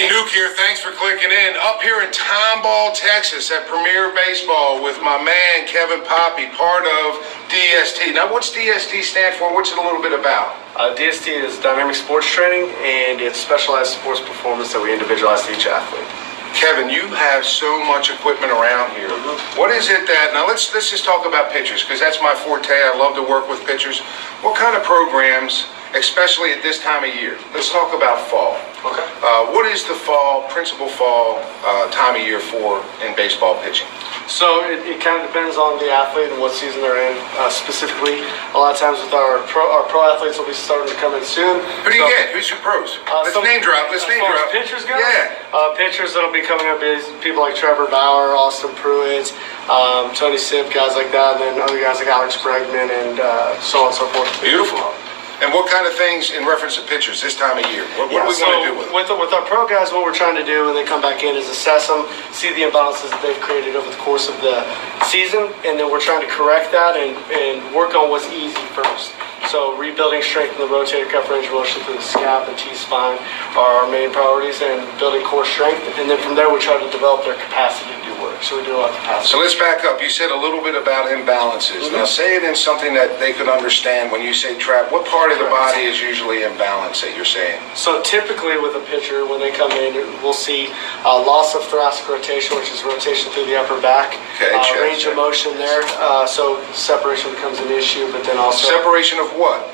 Hey, Nuke here. Thanks for clicking in. Up here in Tomball, Texas at Premier Baseball with my man, Kevin Poppie, part of DST. Now, what's DST stand for? What's it a little bit about? DST is Dynamic Sports Training, and it's specialized sports performance that we individualize to each athlete. Kevin, you have so much equipment around here. What is it that, now let's just talk about pitchers, because that's my forte. I love to work with pitchers. What kind of programs, especially at this time of year? Let's talk about fall. Okay. What is the principal fall time of year for in baseball pitching? So it kind of depends on the athlete and what season they're in. Specifically, a lot of times with our pro athletes will be starting to come in soon. Who do you get? Who's your pros? Let's name drop. As far as pitchers go? Yeah. Pitchers that'll be coming up is people like Trevor Bauer, Austin Pruitt, Tony Sipp, guys like that, and then other guys like Alex Bregman and so on and so forth. Beautiful. And what kind of things in reference to pitchers this time of year? What do we want to do with them? With our pro guys, what we're trying to do when they come back in is assess them, see the imbalances that they've created over the course of the season, and then we're trying to correct that and work on what's easy first. So rebuilding strength in the rotator cuff range of motion through the scap and T-spine are our main priorities, and building core strength. And then from there, we try to develop their capacity to do work. So we do a lot of capacity. So let's back up. You said a little bit about imbalances. Now say it in something that they could understand. When you say trap, what part of the body is usually imbalanced that you're saying? So typically with a pitcher, when they come in, we'll see loss of thoracic rotation, which is rotation through the upper back. Okay, range of motion there. So separation becomes an issue, but then also... Separation of what?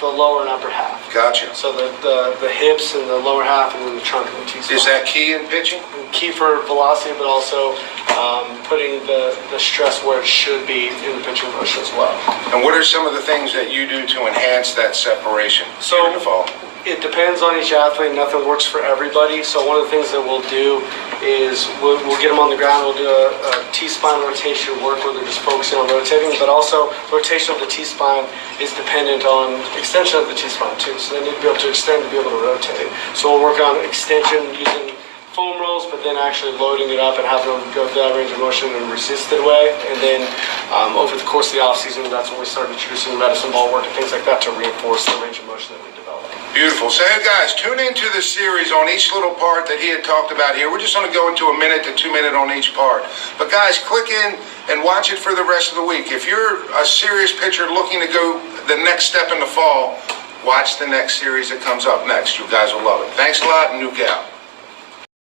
The lower and upper half. Gotcha. So the hips and the lower half, and then the trunk and the T-spine. Is that key in pitching? Key for velocity, but also putting the stress where it should be in the pitching motion as well. And what are some of the things that you do to enhance that separation in the fall? It depends on each athlete. Nothing works for everybody. So one of the things that we'll do is we'll get them on the ground. We'll do a T-spine rotation work where they're just focusing on rotating, but also rotation of the T-spine is dependent on extension of the T-spine too. So they need to be able to extend to be able to rotate. So we'll work on extension using foam rolls, but then actually loading it up and having them go through that range of motion in a resisted way. And then over the course of the off-season, that's when we start introducing medicine ball work and things like that to reinforce the range of motion that we develop. Beautiful. So hey guys, tune into the series on each little part that he had talked about here. We're just going to go into a minute to 2 minutes on each part. But guys, click in and watch it for the rest of the week. If you're a serious pitcher looking to go the next step in the fall, watch the next series that comes up next. You guys will love it. Thanks a lot, and Nuke out.